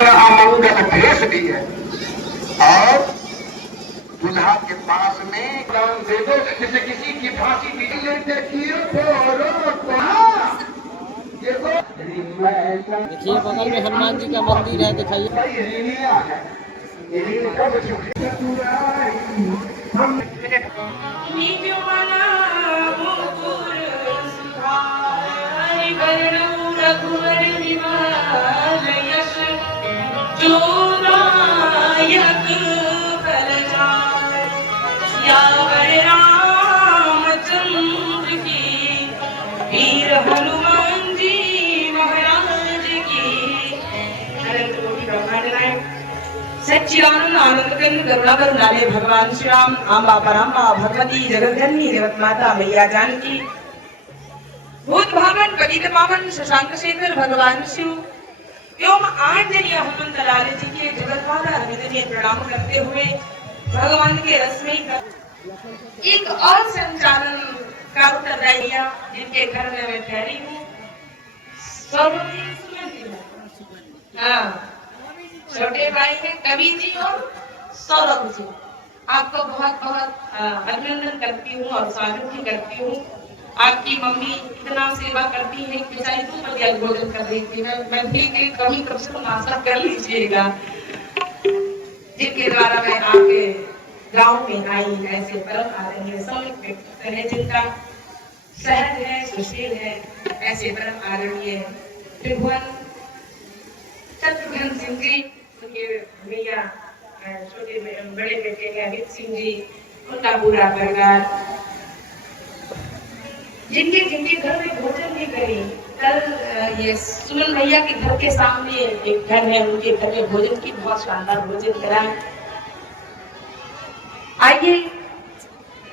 अमंगल भेष भी है। और दुल्हा के पास में दान दे दो, जैसे किसी की फांसी दी। देखिए बगल में हनुमान जी का मंदिर है, दिखाइए। रामचंद्र की, वीर हनुमान जी महाराज की। सच्चिदानंद आनंद कंद करुणा करुणालय भगवान श्री राम, आंबा परांबा भगवती जगतजननी जगत माता मैया जानकी, भूत भावन पतित पावन शशांक शेखर भगवान शिव एवं आंजनेय हनुमंत लाल जी के जगत माता विनय प्रणाम करते हुए भगवान के रस में एक और संचालन का उत्तरदायी जिनके घर में मैं ठहरी हूँ। हाँ, छोटे भाई हैं कवि जी और सौरभ जी। आपको बहुत बहुत अभिनंदन करती हूँ और स्वागत भी करती हूँ। आपकी मम्मी इतना सेवा करती है कि बेचारी 2 बजे भोजन कर देती है। मैं भी कभी कभी नाश्ता कर लीजिएगा, जिनके द्वारा मैं आपके गांव में आई। ऐसे परम आदरणीय सम्मिलित व्यक्तित्व है जिनका सहज है, सुशील है। ऐसे परम आदरणीय त्रिभुवन शत्रुघ्न सिंह जी, उनके भैया छोटे बड़े बेटे हैं अमित सिंह जी, उनका पूरा परिवार, जिनके घर में भोजन भी करी। कल ये सुमन भैया के घर के सामने एक घर है, उनके घर में भोजन की बहुत शानदार भोजन करा। आइए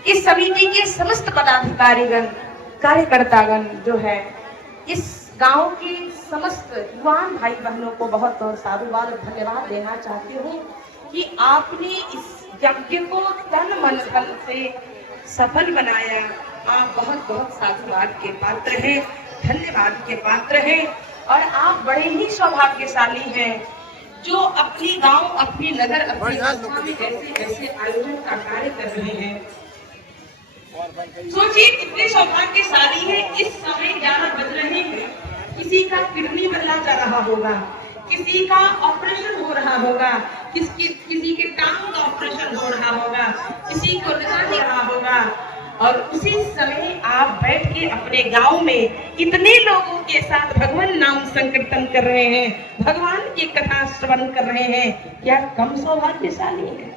इस समिति के समस्त पदाधिकारीगण, कार्यकर्तागण जो है, इस गांव के समस्त युवान भाई बहनों को बहुत बहुत साधुवाद और धन्यवाद देना चाहती हूँ कि आपने इस यज्ञ को तन मन धन से सफल बनाया। आप बहुत बहुत साधुवाद के पात्र हैं, धन्यवाद के पात्र हैं। और आप बड़े ही सौभाग्यशाली हैं जो अपनी गांव, अपनी नगर, अपनी कस्बा में ऐसे ऐसे आयोजन का कार्य कर रहे हैं। सोचिए कितने सौभाग्यशाली है। इस समय 11 बज रहे हैं, किसी का किडनी बदला जा रहा होगा, किसी का ऑपरेशन हो रहा होगा, किसी के टांग का ऑपरेशन हो रहा होगा, किसी को निशान दे रहा होगा। और उसी समय आप बैठ के अपने गांव में इतने लोगों के साथ भगवान नाम संकीर्तन कर रहे हैं, भगवान की कथा श्रवण कर रहे हैं। क्या कम सौभाग्यशाली है?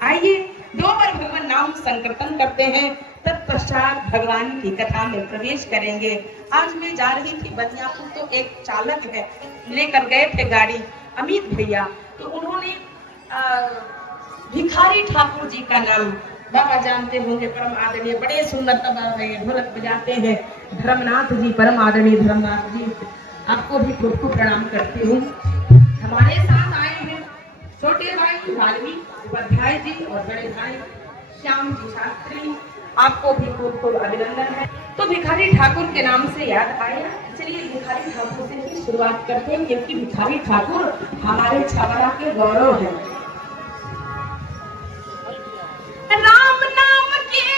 आइए 2 बार भगवान नाम संकीर्तन करते हैं, तत्पश्चात भगवान की कथा में प्रवेश करेंगे। आज मैं जा रही थी बनियापुर, तो एक चालक है लेकर गए थे गाड़ी अमित भैया, तो उन्होंने भिखारी ठाकुर जी का नाम, बाबा जानते होंगे, परम आदरणीय, बड़े सुंदर ढोलक बजाते हैं, धर्मनाथ जी, परम आदरणीय धर्मनाथ जी, आपको भी खूब खूब प्रणाम करती हूँ। हमारे साथ आए हैं छोटे भाई वाल्मीकि उपाध्याय जी और बड़े भाई श्याम जी शास्त्री, आपको भी खूब खूब अभिनंदन है। तो भिखारी ठाकुर के नाम से याद आया, चलिए भिखारी ठाकुर से ही शुरुआत करते हैं, क्योंकि भिखारी ठाकुर हमारे छावड़ा के गौरव है। राम नाम के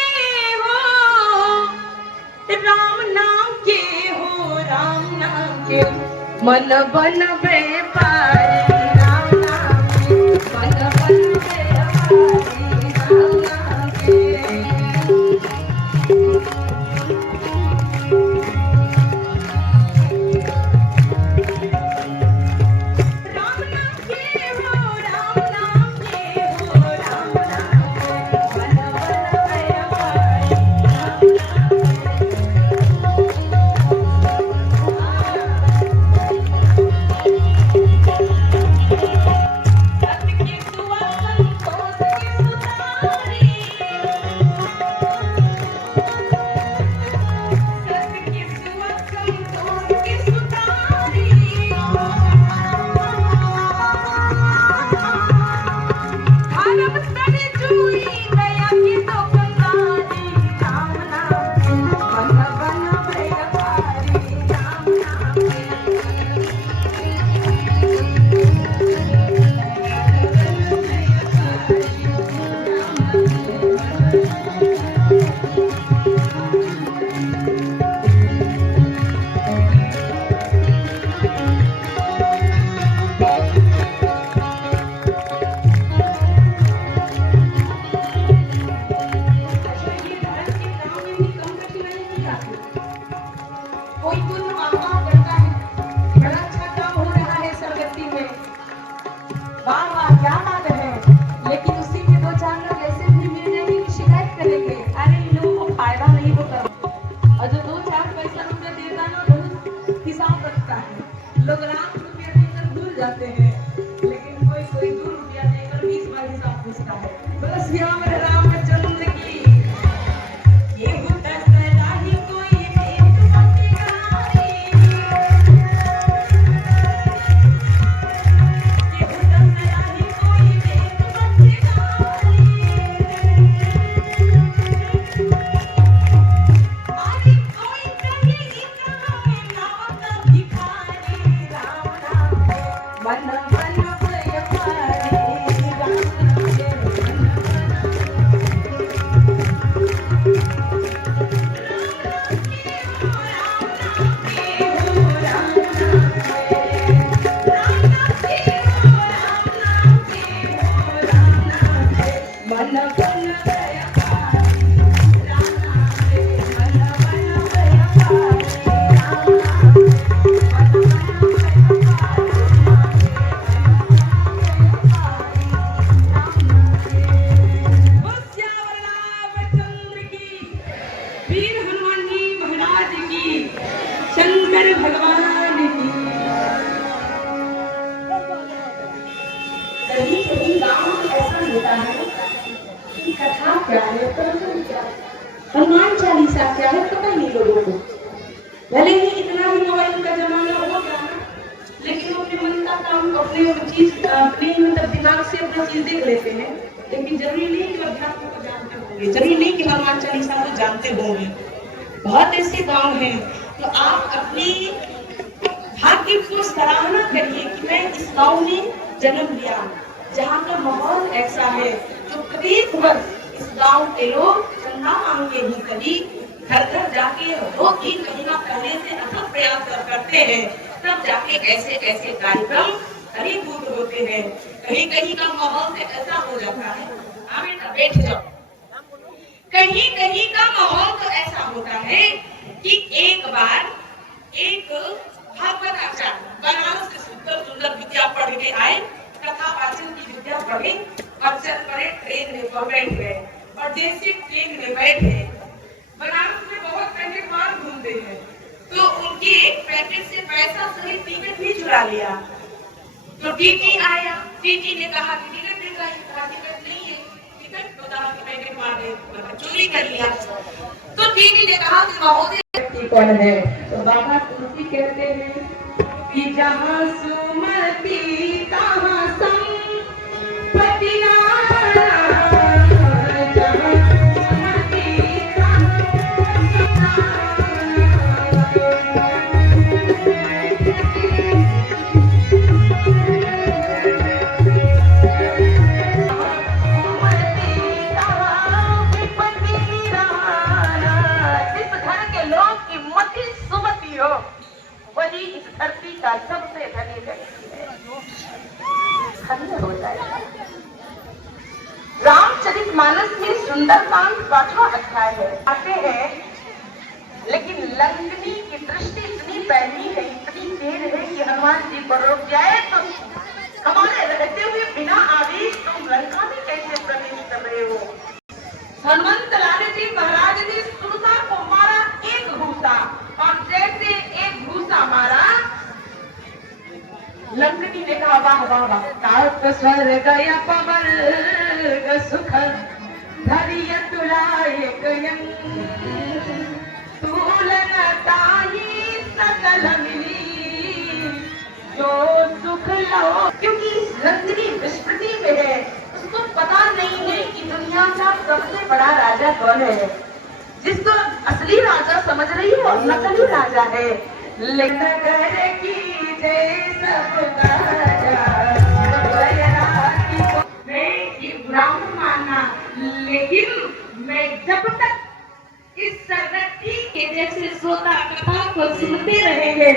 हो, राम नाम के हो, राम नाम के मन बन व्यापारी, राम नाम के मन बन व्यापारी, राम नाम के। कोई कुछ वाह करता है, बड़ा अच्छा काम हो रहा है सरगति में, वाह वाह क्या बात है, लेकिन उसी में दो चार लोग ऐसे भी मिल जाएंगे कि शिकायत करेंगे, अरे इन लोगों को फायदा नहीं तो करो, और जो दो चार पैसा रुपया देगा ना बहुत हिसाब रखता है, लोग लाख रुपया देकर भूल जाते हैं, लेकिन कोई कोई 2 रुपया देकर 20 बार हिसाब पूछता है। बस यहाँ पर रामचंद्र की ये होता सदा ही कोई एक बतियाई, ये होता सदा ही कोई एक बतियाई, आदि कोई कहीं इतना में नावता भिखारी, राम नाम मन मन व्यापारी, राम वीर हनुमान जी महाराज की, शंकर भगवान की। कहीं कहीं गाँव में ऐसा होता है कि कथा क्या है, प्रवचन क्या है, हनुमान चालीसा क्या है, पता ही नहीं लोगों को। भले ही इतना ही मोबाइल का जमाना हो गया है, लेकिन वो अपने मन का काम अपने चीज अपने मतलब दिमाग से अपना चीज देख लेते हैं, लेकिन जरूरी नहीं कि अध्यात्म को जानते होंगे, जरूरी नहीं कि हनुमान चालीसा को जानते होंगे। बहुत ऐसे गांव हैं, तो आप अपनी भाग्य को सराहना करिए कि मैं इस गांव में जन्म लिया, जहाँ का माहौल ऐसा है, जो प्रत्येक वर्ष इस गांव के लोग चंदा मांग के ही कभी घर घर जाके रोज 3 महीना पहले से अथक प्रयास करते हैं, तब जाके ऐसे ऐसे कार्यक्रम हरिभूत होते हैं। कहीं कहीं का माहौल से ऐसा हो जाता है, हाँ बेटा बैठ जाओ, कहीं कहीं का माहौल तो ऐसा होता है कि एक बार एक भागवत आचार्य बनारस से सुंदर सुंदर विद्या पढ़ के आए, कथा वाचन की विद्या पढ़े और चल पड़े ट्रेन में बैठ गए, और जैसे ट्रेन में बैठे, बनारस में बहुत पैकेट मार घूमते हैं, तो उनके पैकेट से पैसा सहित टिकट भी चुरा लिया। तो टीटी आया, टीटी ने कहा कि टिकट देगा, टिकट नहीं है, टिकट बता कि पैकेट मार गए, मतलब चोरी कर लिया। तो टीटी ने कहा कि महोदय कौन है, तो बाबा तुलसी कहते हैं कि जहाँ सुमति तहाँ संपत्ति नारायण, जहाँ सुमति तहाँ वही इस धरती का सबसे धनी व्यक्ति है, धन्य हो जाएगा। रामचरितमानस में सुंदरकांड 5वां अध्याय है, आते हैं, लेकिन लंकनी की दृष्टि इतनी पैनी है, इतनी तेज है कि हनुमान जी को रोक जाए तो हमारे रहते हुए बिना आदेश तुम लंका में कैसे प्रवेश कर रहे हो। हनुमंत लाल जी महाराज ने सुरता को मारा एक घूसा, और जैसे एक घूसा मारा, लंकनी ने कहा वाह वाह वाह, तात स्वर्ग या पवर्ग सुख धरिय तुलायक यं, तुलन ताहि सकल मिली जो सुख लो। क्योंकि लंकनी विस्मृति में है, उसको पता नहीं है कि दुनिया का सबसे बड़ा राजा कौन है, जिसको असली राजा समझ रही है और नकली राजा है। नगर की जय सब मैं ब्राह्मण मानना, लेकिन मैं जब तक इस सरगति के जैसे श्रोता कथा को सुनते रहेंगे,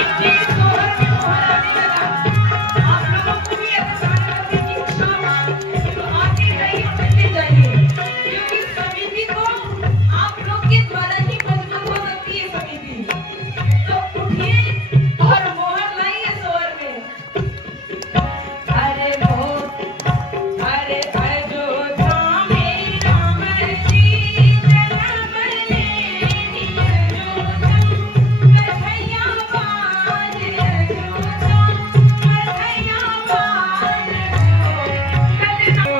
ये सोहर में मोहराने लगा। आप लोगों को भी ऐसा गाना करने की इच्छा हो तो आगे जाइए, चले जाइए, क्योंकि समिति तो आप लोग के द्वारा ही मजबूत हो सकती है समिति। तो उठिए और मोहर लाइए सोहर में। अरे वो अरे अयोध्या में राम जी जन्म लेनी, अयोध्या कन्हैया बाज, अयोध्या कन्हैया बाज हो।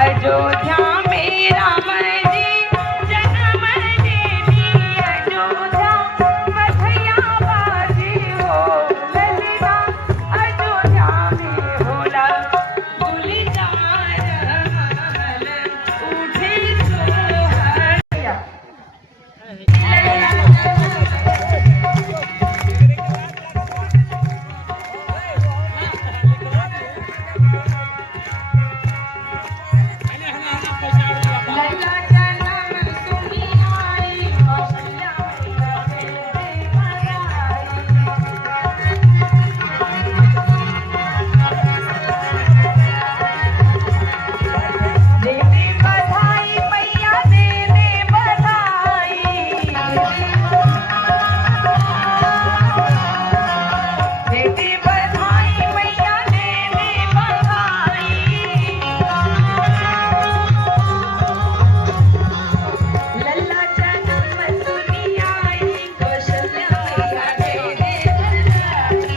अयोध्या में राम जी जन्म लेनी, अयोध्या कन्हैया बाजी हो। ललिता अयोध्या में होला गुलजार महल, उठे सोहर। लल्ला जन्म सुनी आई, कौशल्या दे दे बधाई मैया, दे दे बधाई, दे दे बधाई मैया, दे दे बधाई। लल्ला जन्म सुनी आई, कौशल्या मैया दे दे बधाई।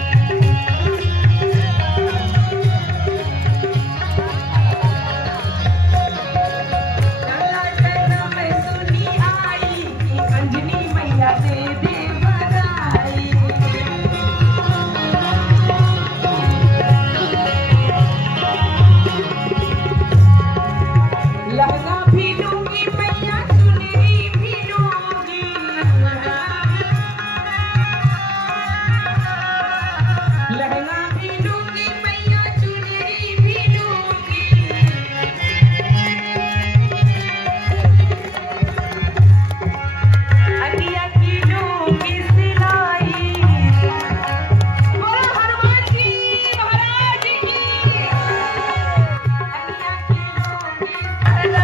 लल्ला जन्म सुनी आई, अंजनी मैया दे दे बधाई। लहंगा भी लूंगी मैया, चुनरी भी लूंगी, लहंगा भी लूंगी मैया, चुनरी भी लूंगी। अनिया की लूंगी सिलाई, बोलो हनुमान जी महाराज की। अनिया की लूंगी सिलाई,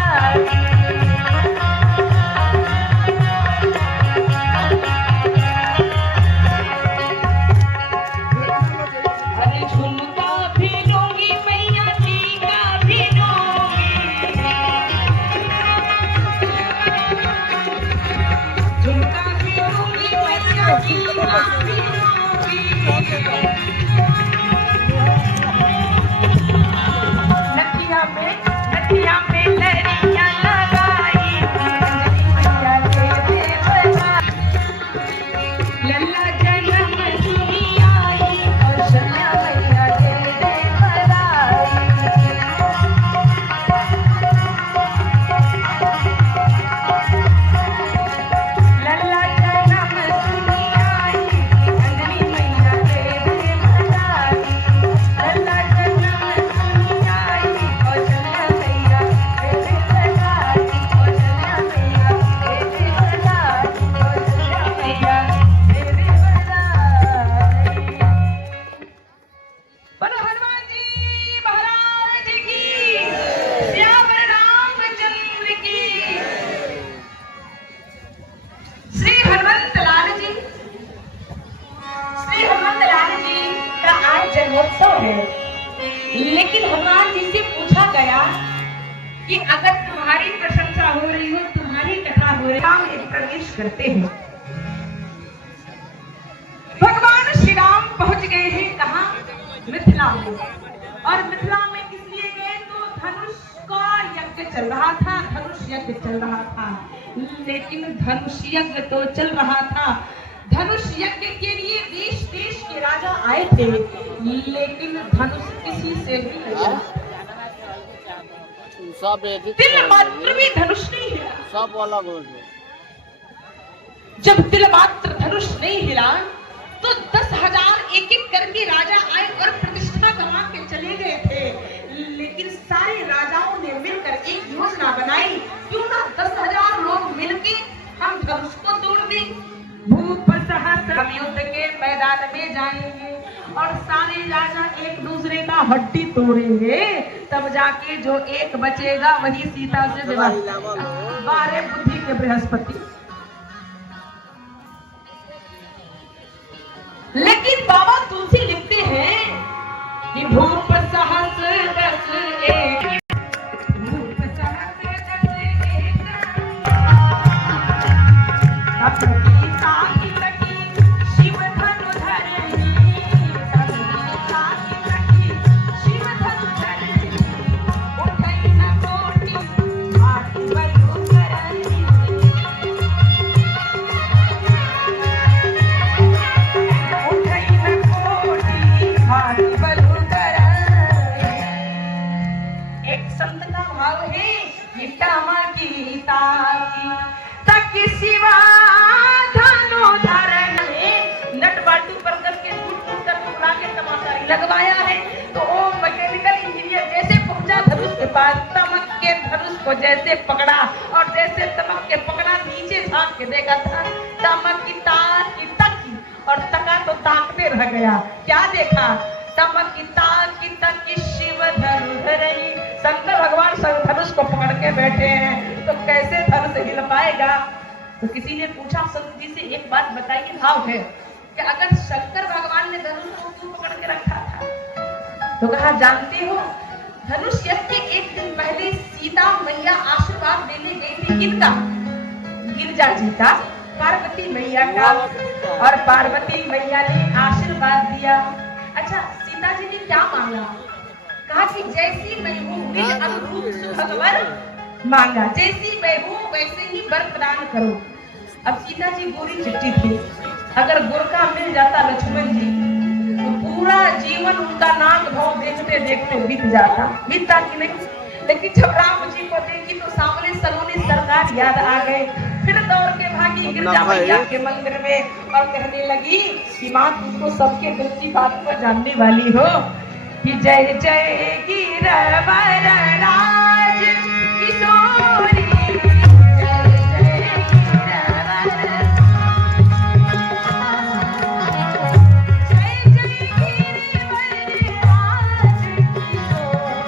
अरे झुमका भी लूंगी मैया, टीका भी लूंगी, झुमका भी लूंगी मैया, टीका भी लूंगी। नथिया में लड़ियां लगाई, मैया दे दे बधाई। लल्ला जन्म सुनी आई, कौशल्या मैया दे दे बधाई। लल्ला जन्म सुनी आई, अंजनी मैया दे दे बधाई। लल्ला जन्म सुनी आई, कौशल्या कि अगर तुम्हारी प्रशंसा हो रही हो, तुम्हारी कथा हो रही, राम एक प्रवेश करते हैं। भगवान श्री राम पहुंच गए हैं कहाँ? मिथिला में। और मिथिला में इसलिए गए तो धनुष का यज्ञ चल रहा था, धनुष यज्ञ चल रहा था। लेकिन धनुष यज्ञ तो चल रहा था, धनुष यज्ञ के लिए देश देश के राजा आए थे, लेकिन धनुष किसी से भी नहीं हिला। सब तिल मात्र भी धनुष नहीं हिला। सब अलग हो गए। जब तिल मात्र धनुष नहीं हिला तो 10,000 एक एक करके राजा आए और प्रतिष्ठा गंवा के चले गए थे। लेकिन सारे राजाओं ने मिलकर एक योजना बनाई, क्यों ना 10,000 लोग मिलके हम धनुष को तोड़ दें। भूप सहस्त्र हम युद्ध के मैदान में जाएंगे और सारे राजा एक दूसरे का हड्डी तोड़ेंगे, तब जाके जो एक बचेगा वही सीता से विवाह। 12 बुद्धि के बृहस्पति। लेकिन बाबा तुलसी लिखते हैं कि भूप सहस्त्र 10 एक, भूप सहस्त्र 10 एक, अपनी ताकी लगी शिव धनु धरनी, अपनी ताकी लगी शिव धनु धरनी, उठई न कोटि आरती बलु करनी, उठई न कोटि आरती बलु करनी। एक संत का भाव है, निटामा की ताकी तकी शिवा धनु धरनी। नट बाटू बरगद के टूट कर टुकड़ा के तमाशा लगवाया है। तो वो मैकेनिकल इंजीनियर जैसे पहुंचा धनुष के पास, तमक के धनुष को जैसे पकड़ा और जैसे तमक के पकड़ा, नीचे झांक के देखा था, तमक की ताकी तकी, और तका तो ताकते रह गया। क्या देखा? तमक की तकी शिव धनु धरनी। शंकर भगवान धनुष को पकड़ के बैठे हैं, तो कैसे धनुष हिल पाएगा? तो किसी ने पूछा संत जी से, एक बात बताइए, भाव है कि अगर शंकर भगवान ने धनुष को क्यों पकड़ के रखा था? तो कहा, जानते हो, धनुष यज्ञ के एक दिन पहले सीता मैया आशीर्वाद देने गई थी। किनका? गिरजा जी का, पार्वती मैया का। और पार्वती मैया ने आशीर्वाद दिया। अच्छा, सीता जी ने क्या मांगा? कहा कि जैसी मैं हूँ निज अनुरूप सुभगवर मांगा, जैसी मैं हूँ वैसे ही वर प्रदान करो। अब सीता जी गोरी चिट्टी थी, अगर गोरखा मिल जाता लक्ष्मण जी तो पूरा जीवन उनका नाक भाव देखते देखते बीत जाता। बीतता कि नहीं? लेकिन जब राम जी को देखी तो सामने सलोनी सरकार याद आ गए। फिर दौड़ के भागी गिरजा मैया के मंदिर में और कहने लगी कि माँ, तुम तो सबके दिल की बात को जानने वाली हो कि जय जय गिरवर राज किशोरी, जय जय गिरवर, जय जय गिरवर राज किशोरी।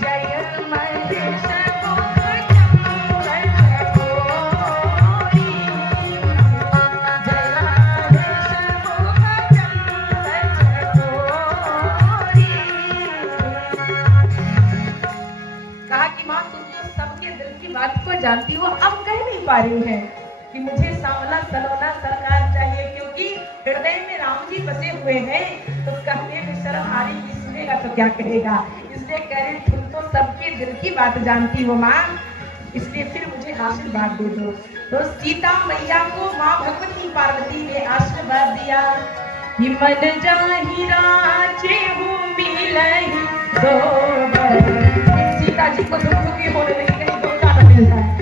जय महेश बात को जानती हो, अब कह नहीं पा रही है कि मुझे सांवला सलोना सरकार चाहिए, क्योंकि हृदय में राम जी बसे हुए हैं। तो कहने में शर्म आ रही, सुनेगा तो क्या कहेगा, इसलिए कह रही तुम तो सबके दिल की बात जानती हो माँ, इसलिए फिर मुझे आशीर्वाद दे दो। तो सीता मैया को माँ भगवती पार्वती ने आशीर्वाद दिया, मन जाहि राजे हूँ मिलहि दोबर। सीता जी को दुख दुखी होने लगी, कहीं धोखा न मिल जाए।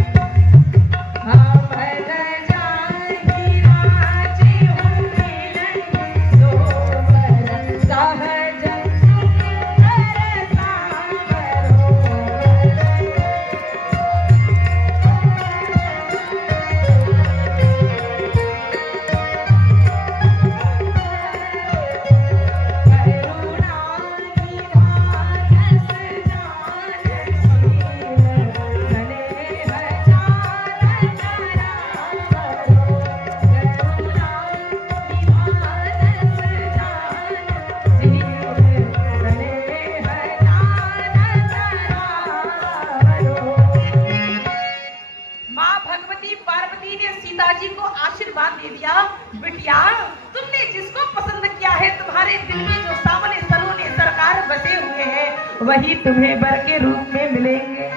सीता जी को आशीर्वाद दे दिया, बिटिया तुमने जिसको पसंद किया है, तुम्हारे दिल में जो सामने सलोने सरकार बसे हुए हैं, वही तुम्हें वर के रूप में मिलेंगे।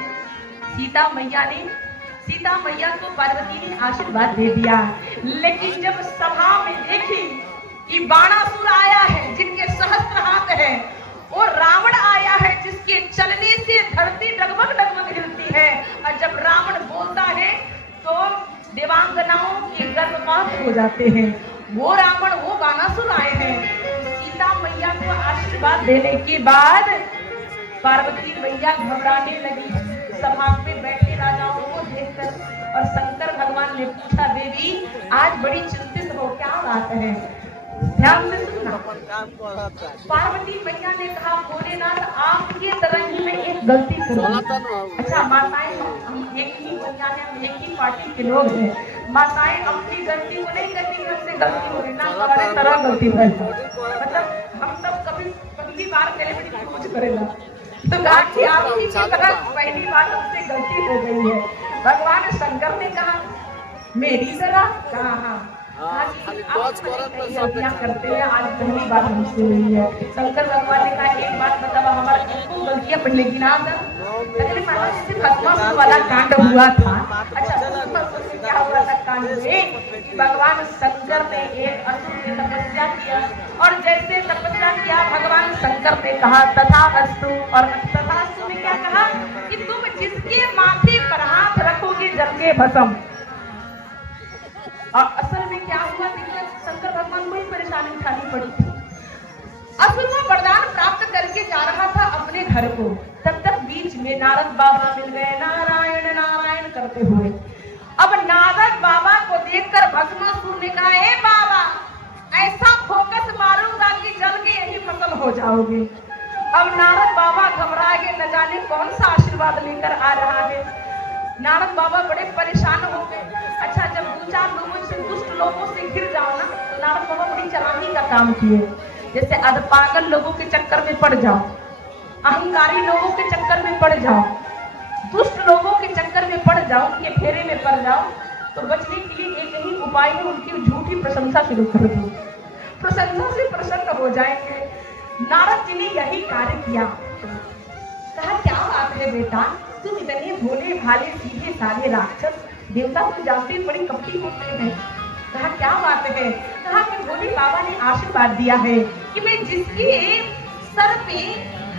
सीता मैया को पार्वती ने आशीर्वाद दे दिया, लेकिन जब सभा में देखी कि बाणासुर आया है जिनके सहस्त्र हाथ है, और रावण आया है जिसके चलने से धरती डगमग डगमग हिलती है, और जब रावण बोलता है तो देवांगनाओं के गर्भपात हो जाते हैं, वो रावण वो बाणासुर आए हैं। सीता मैया को आशीर्वाद देने के बाद पार्वती मैया घबराने लगी सभा में बैठे राजाओं को देखकर, और शंकर भगवान ने पूछा, देवी आज बड़ी चिंतित हो, क्या बात है? ध्यान से सुनना। पार्वती मैया ने कहा, भोलेनाथ आपके तरह ही मैं एक गलती करूंगी। अच्छा माताएं, हम एक ही मैया है, हम एक ही पार्टी के लोग हैं, माताएं अपनी गलती को नहीं कहती कि हमसे गलती हो गई ना, हमारे तरह गलती है, मतलब हम सब कभी पहली बार करे बड़ी कुछ करेगा, तो कहा कि आपकी तरह पहली बार हमसे गलती हो गई है। भगवान शंकर ने कहा, मेरी तरह? कहा हाँ, गलतियां करते हैं, आज पहली बार हमसे हुई है। शंकर भगवान ने कहा, एक बात बताओ, हमारा किसको गलतियां पहले गिना दो। जैसे भस्मासुर वाला कांड हुआ था, अच्छा क्या हुआ था कांड में? भगवान शंकर ने एक असुर की तपस्या किया, और जैसे तपस्या किया भगवान शंकर ने कहा तथास्तु, और तथास्तु ने क्या कहा कि तुम जिसके माथे पर हाथ रखोगे जल के भस्म। और असल में क्या हुआ, शंकर भगवान को ही परेशानी उठानी पड़ी थी। असुर वो वरदान प्राप्त करके जा रहा था अपने घर को, तब तक बीच में नारद बाबा मिल गए, नारायण नारायण करते हुए। अब नारद बाबा को देखकर भस्मासुर ने कहा, ए बाबा ऐसा फोकस मारूंगा कि जल के यही फसल हो जाओगे। अब नारद बाबा घबरा गए, न जाने कौन सा आशीर्वाद लेकर आ रहा है। नारद बाबा बड़े परेशान हो गए। अच्छा जब दो चार लोगों से, दुष्ट लोगों से घिर जाओ ना, तो नारद बाबा बड़ी चालाकी का काम किए। जैसे अधपागल लोगों के चक्कर में पड़ जाओ, अहंकारी लोगों के चक्कर में पड़ जाओ, दुष्ट लोगों के चक्कर में पड़ जाओ, उनके फेरे में पड़ जाओ, तो बचने के लिए एक ही उपाय है, उनकी झूठी प्रशंसा शुरू कर दो, प्रशंसा से प्रसन्न हो जाएंगे। नारद जी ने यही कार्य किया। कहा, क्या बात है बेटा, तुम इतने भोले भाले सीधे साधे राक्षस, देवता तो जानते बड़ी कपटी होते हैं। कहा, क्या बात है? कहा कि भोले बाबा ने आशीर्वाद दिया है कि मैं जिसके सर पे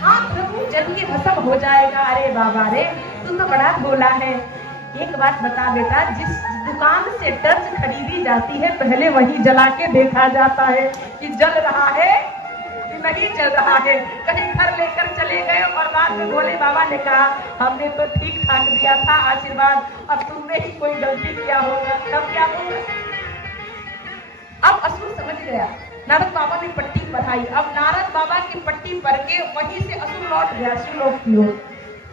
हाथ रखूं जल के भस्म हो जाएगा। अरे बाबा रे, तू तो बड़ा भोला है। एक बात बता बेटा, जिस दुकान से टर्च खरीदी जाती है, पहले वही जला के देखा जाता है कि जल रहा है कि नहीं जल रहा है। कहीं घर लेकर चले गए और बाद में भोले बाबा ने कहा, हमने तो ठीक ठाक दिया था आशीर्वाद, अब तुमने ही कोई गलती किया होगा, तब क्या होगा? अब असुर समझ गया, नारद बाबा ने पट्टी पढ़ाई। अब नारद बाबा की पट्टी पढ़ के वहीं से असुर लौट गया शिवलोक की ओर।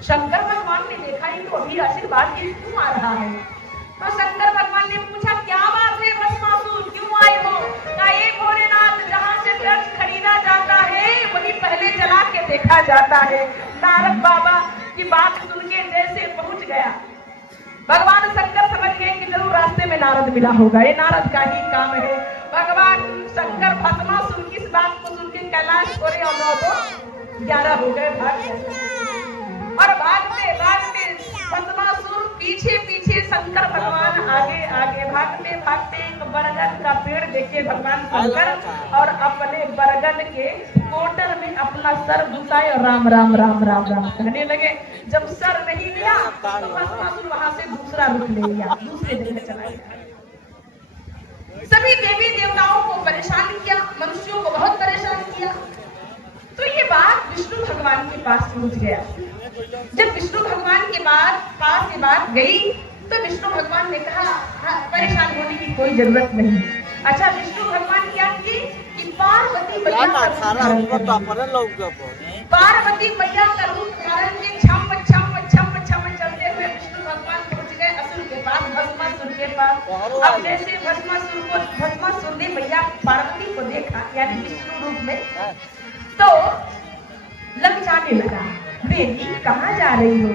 शंकर भगवान ने देखा ही तो अभी आशीर्वाद क्यों आ रहा है, तो शंकर भगवान ने पूछा, क्या बात है भस्मासुर, क्यों आए हो? कहा, ये भोलेनाथ, जहाँ से टर्च खरीदा जाता है वही पहले जला के देखा जाता है। नारद बाबा की बात सुन के जैसे पहुंच गया, भगवान शंकर समझ गए कि जरूर रास्ते में नारद मिला होगा, ये नारद का ही काम है। भगवान शंकर भस्मासुर की इस बात को सुन के कैलाश कोरे और 9 तो 11 हो गए, भाग गए। और भागते भागते भस्मासुर पीछे पीछे, शंकर भगवान आगे आगे, भागते भागते एक बरगद का पेड़ देखे भगवान शंकर, और अपने बरगद के कोटर में अपना सर घुसाए और राम राम राम राम राम कहने लगे। जब सर नहीं लिया तो भस्मासुर वहां से दूसरा रुख ले लिया, दूसरे जगह चला गया। सभी देवी देवताओं को परेशान किया, मनुष्यों को बहुत परेशान किया। तो ये बात विष्णु भगवान के पास पहुंच गया। जब विष्णु भगवान के पास ये बात गई तो विष्णु भगवान ने कहा, परेशान होने की कोई जरूरत नहीं। अच्छा विष्णु भगवान क्या किए कि पार्वती मैया का रूप धारण के छम छम छम छम चलते हुए विष्णु भगवान पहुंच गए असुर के पास, भस्मासुर के पास। अब जैसे भस्मासुर ने मैया पार्वती को देखा, यानी विष्णु रूप में, तो लग जाने लगा, बेटी कहाँ जा रही हो?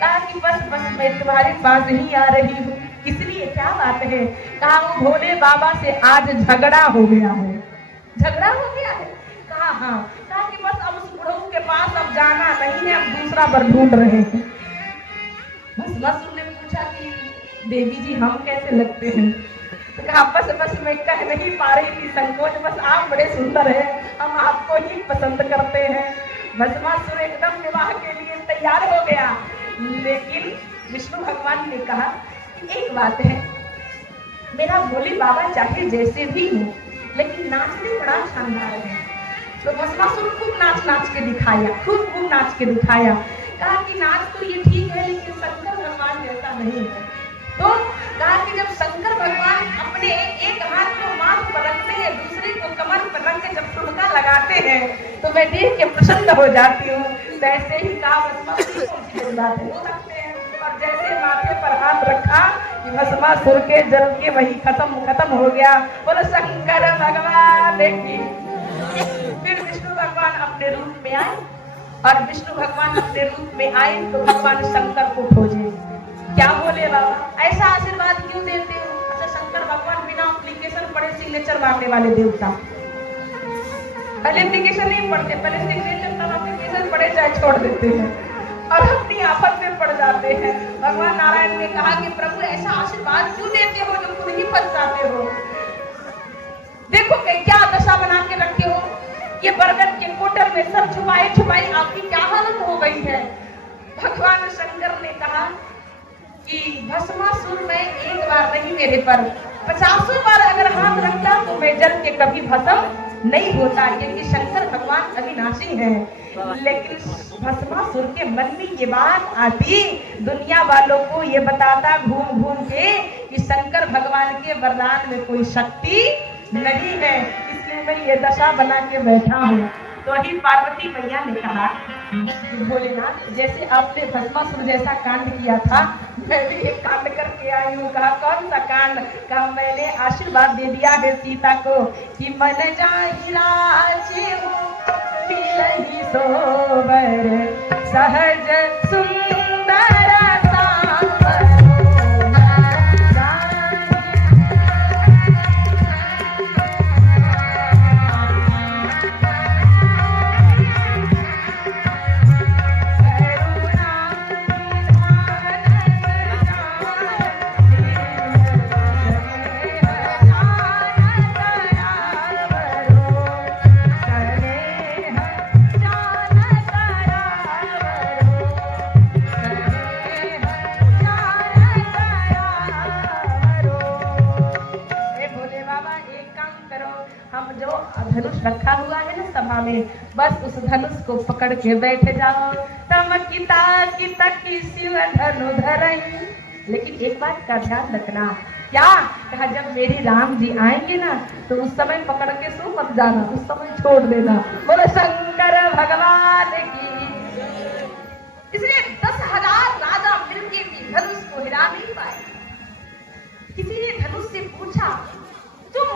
कहा कि बस मैं तुम्हारे पास ही आ रही हूँ। इसलिए क्या बात है, कहा वो भोले बाबा से आज झगड़ा हो गया है। झगड़ा हो गया है, कहा हाँ, कहा कि बस अब उस बुढ़ऊ के पास अब जाना नहीं है, अब दूसरा वर ढूंढ रहे हैं। बस ने पूछा कि देवी जी हम कैसे लगते हैं? तो कहा बस मैं कह नहीं पा रही थी संकोच, बस आप बड़े सुंदर हैं, हम आपको ही पसंद करते हैं। भस्मासुर एकदम विवाह के लिए तैयार हो गया, लेकिन विष्णु भगवान ने कहा कि एक बात है, मेरा भोले बाबा चाहे जैसे भी हो लेकिन नाचने बड़ा शानदार है। तो भस्मासुर खूब नाच के दिखाया, खूब नाच के दिखाया। कहा कि नाच तो ये ठीक है लेकिन शंकर भगवान जैसा नहीं है। तो कहा कि जब शंकर भगवान अपने एक हाथ को माथ पर रखते हैं, दूसरे को कमर पर रख के जब ठुमका लगाते हैं तो मैं देख के प्रसन्न हो जाती हूँ। वैसे ही कहा भस्मासुर बात हो सकते हैं, और जैसे माथे पर हाथ रखा कि भस्मासुर के जल के वही खत्म हो गया। बोलो शंकर भगवान की। फिर विष्णु भगवान अपने रूप में आए, और विष्णु भगवान अपने रूप में आए तो भगवान शंकर को खोजे। क्या बोले बाबा, ऐसा आशीर्वाद क्यों देते हो? अच्छा, शंकर भगवान बिना एप्लीकेशन पढ़े सिग्नेचर मारने वाले देवता, पहले एप्लीकेशन नहीं पढ़ते, पहले सिग्नेचर तब एप्लीकेशन पढ़े चाहे छोड़ देते हैं और अपनी आफत में पड़ जाते हैं। भगवान नारायण ने कहा कि प्रभु ऐसा आशीर्वाद क्यों देते हो जो खुद ही फंस जाते हो? देखो क्या दशा बना के रखे हो, ये बरगद के कोटर में सर छुपाए आपकी क्या हालत हो गई है। भगवान शंकर ने कहा कि भस्मासुर में एक बार नहीं मेरे पर 50 बार अगर हाथ रखता तो मैं जल के कभी भस्म नहीं होता, क्योंकि शंकर भगवान अविनाशी हैं। लेकिन भस्मासुर के मन में ये बात आती, दुनिया वालों को ये बताता घूम के कि शंकर भगवान के वरदान में कोई शक्ति नहीं है, इसलिए मैं ये दशा बना के बैठा हूँ। तो ही पार्वती मैया ने कहा भोलेनाथ, जैसे आपने भस्मासुर जैसा कांड किया था, मैं भी एक कांड करके आई हूँ। कहा कौन सा कांड? कहा मैंने आशीर्वाद दे दिया है सीता को कि मन जाहि राजे मिलहि सोबर सहज सुंदर धनुष रखा हुआ है ना सभा में, बस उस धनुष को पकड़ के बैठ जाओ। तमकिता की शिव धनु धरई। लेकिन एक बात का ध्यान रखना, क्या कहा, जब मेरे राम जी आएंगे ना तो उस समय पकड़ के सो मत जाना, उस समय छोड़ देना। बोलो शंकर भगवान की। इसलिए 10,000 राजा मिलके भी धनुष को हिला नहीं पाए। किसी ने धनुष से पूछा, तुम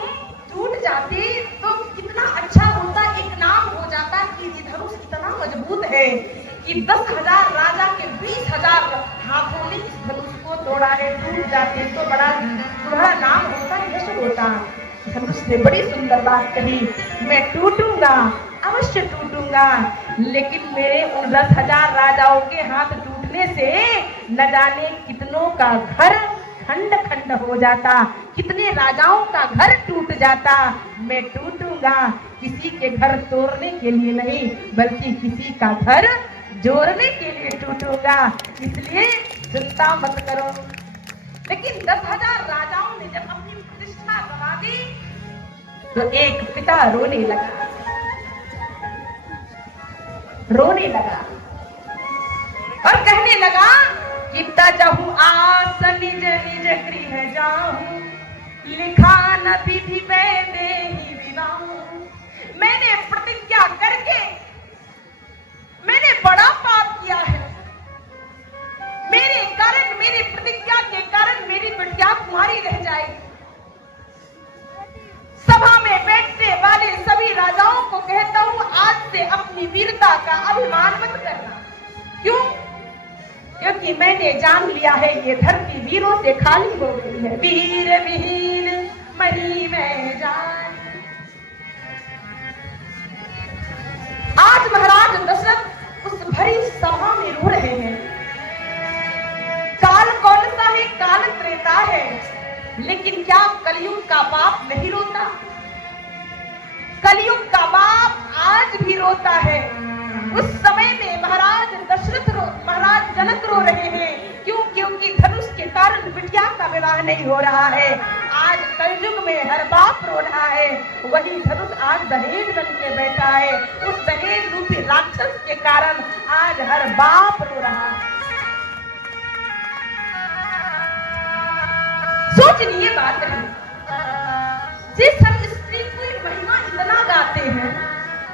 टूट जाते तो कितना अच्छा होता, एक नाम हो जाता कि ये धनुष इतना मजबूत है कि 10,000 राजा के 20,000 हाथों ने इस धनुष को तोड़ा है, टूट जाते तो बड़ा तुम्हारा नाम होता, यश होता। धनुष ने बड़ी सुंदर बात कही, मैं टूटूंगा, अवश्य टूटूंगा, लेकिन मेरे उन 10,000 राजाओं के हाथ टूटने से न जाने कितनों का घर खंड खंड हो जाता, कितने राजाओं का घर टूट जाता। मैं टूटूंगा, किसी के घर तोड़ने के लिए नहीं बल्कि किसी का घर जोड़ने के लिए टूटूंगा, इसलिए चिंता मत करो। लेकिन 10,000 राजाओं ने जब अपनी प्रतिष्ठा गवा दी तो एक पिता रोने लगा और कहने लगा कि तजहु आस निज निज गृह जाऊं, लिखा न विधि वैदेही विवाह। मैंने प्रतिज्ञा करके मैंने बड़ा पाप किया है, मेरे कारण, मेरी प्रतिज्ञा के कारण मेरी बिटिया कुंवारी रह जाएगी। सभा में बैठने वाले सभी राजाओं को कहता हूं, आज से अपनी वीरता का अभिमान मत करना। क्यों? क्योंकि मैंने जान लिया है ये धरती वीरों से खाली हो गई है। वीर विहीन मरी मैं जान। आज महाराज दशरथ उस भरी सभा में रो रहे हैं। काल कौन सा है? काल त्रेता है, लेकिन क्या कलयुग का बाप नहीं रोता? कलयुग का बाप आज भी रोता है। उस समय में महाराज जनक रो रहे हैं। क्यों? क्योंकि धनुष के कारण बिटिया का विवाह नहीं हो रहा है। आज कलयुग में हर बाप रो रहा है। वही धनुष आज दहेज बन के बैठा है। उस दहेज रूपी राक्षस के कारण आज हर बाप रो रहा है। सोचनीय बात है। जिस हम स्त्री की महिमा इतना गाते हैं,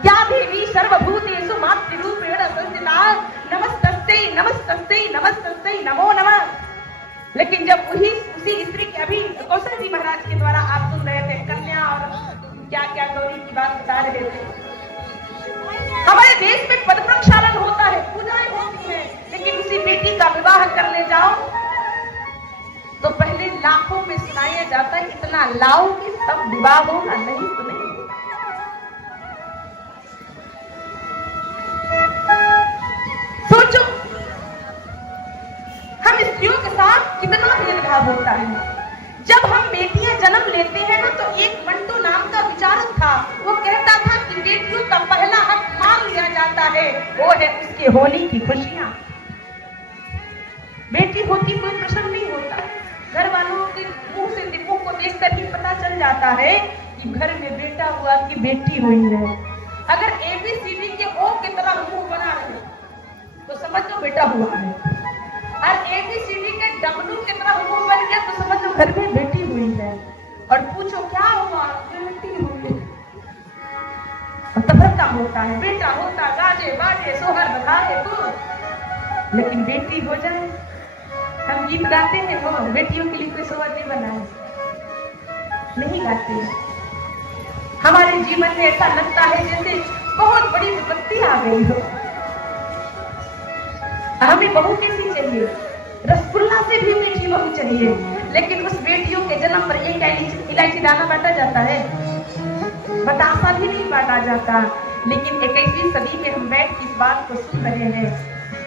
या देवी सर्वभूतेषु मातृरूपेण संस्थिता नमस्तस्यै नमस्तस्यै नमस्तस्यै नमो नमः। लेकिन जब उसी स्त्री के अभी कौशल जी महाराज के द्वारा आप सुन रहे थे, कन्या और क्या क्या गौरी की बात बता रहे थे। हमारे देश में पद प्रक्षालन होता है, पूजाएं होती है, लेकिन उसी बेटी का विवाह करने जाओ तो पहले लाखों में सुनाया जाता है, इतना लाओ कि सब विवाह होगा, नहीं तो नहीं। सोचो हम स्त्रियों के साथ कितना भेदभाव होता है। जब हम बेटियां जन्म लेते हैं ना, तो एक मंटू नाम का विचारक था। वो कहता था कि बेटियों का पहला हक मान लिया जाता है, वो है उसके होने की खुशियां। बेटी होती कोई प्रश्न नहीं होता। घर वालों के मुंह से मुंह को देखकर ही पता चल जाता है कि घर में बेटा हुआ कि बेटी हुई है। अगर ABCD के O की तरह मुंह बना रहे तो समझ लो बेटा हुआ है, और ABCD के W की तरह मुंह बन गया तो समझ लो घर में बेटी हुई है। और पूछो क्या हुआ? बेटी हुई। और तफरका होता है, बेटा होता, गाजे बाजे सोहर बधाए तो, लेकिन बेटी हो जाए, हम गीत गाते हैं, वो बेटियों के लिए कोई सोहर नहीं बना है, नहीं गाते हैं। हमारे जीवन में ऐसा लगता है जैसे बहुत बड़ी विपत्ति आ गई हो। हमें बहू कैसी चाहिए? रसगुल्ला से भी मीठी बहू चाहिए। लेकिन उस बेटियों के जन्म पर एक इलायची दाना बांटा जाता है, बतासा भी नहीं बांटा जाता। लेकिन 21वीं सदी में हम बैठ इस बात को सुन रहे हैं।